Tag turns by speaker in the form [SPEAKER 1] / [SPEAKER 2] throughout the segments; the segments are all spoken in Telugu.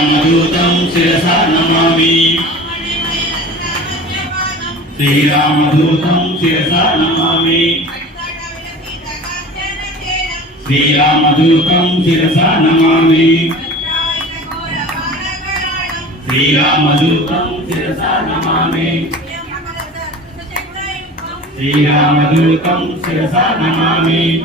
[SPEAKER 1] రామదూతం శిరసా నమామి. శ్రీరామదూతం శిరసా నమామి. శ్రీరామదూతం శిరసా నమామి. శ్రీరామదూతం శిరసా నమామి. శ్రీరామదూతం శిరసా నమామి.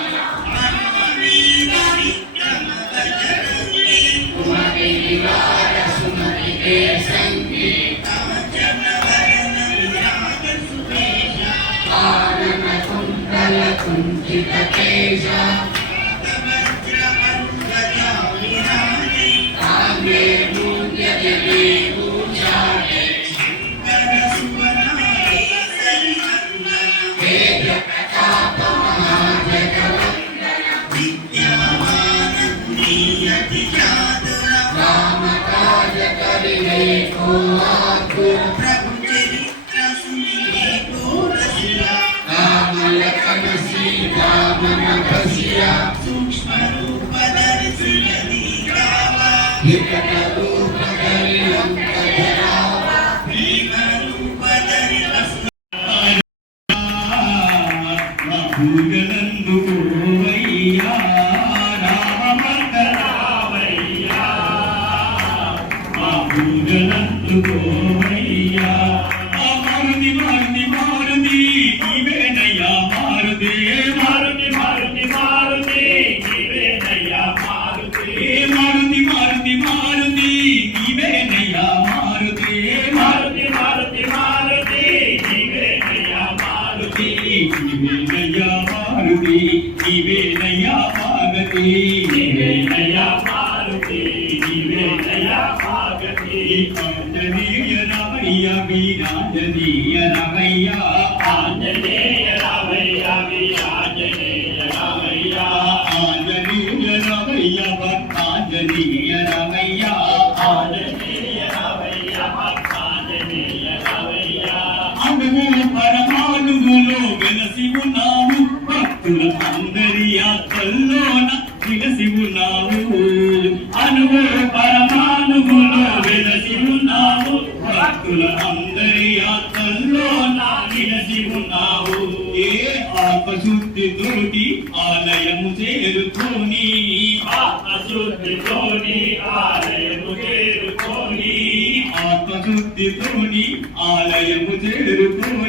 [SPEAKER 1] పూజలందుకోవయ్యా రామమంగళావయ్యా మా పూజలందుకోవయ్యా ఆ మారుతి మారుతి మారుతి నీవేనయ్యా మారుతి నీవేనయ్యా మారుతి నీవేనయ్యా మాగతి నీవేనయ్యా మారుతి నీవేనయ్యా మాగతి ఆంజనేయ రామయ్య వీరాంజనేయ రామయ్య ఆంజనేయ రామయ్య వీరాంజనేయ ఉన్నావు భక్తుల అందరి యాత్రల్లోన విలసి ఉన్నావు అనువు పరమాణువులో వెలసి ఉన్నావు భక్తుల అందరి యాత్రల్లోన విలసి ఉన్నావు ఏ ఆత్మశుద్ధితోటి ఆలయము చేరుకోని చేరుకొని ఆత్మశుద్ధితోని ఆలయము చేరుకోని చేరుకొని ఆత్మశుద్ధితోని ఆలయము చేరుకోని.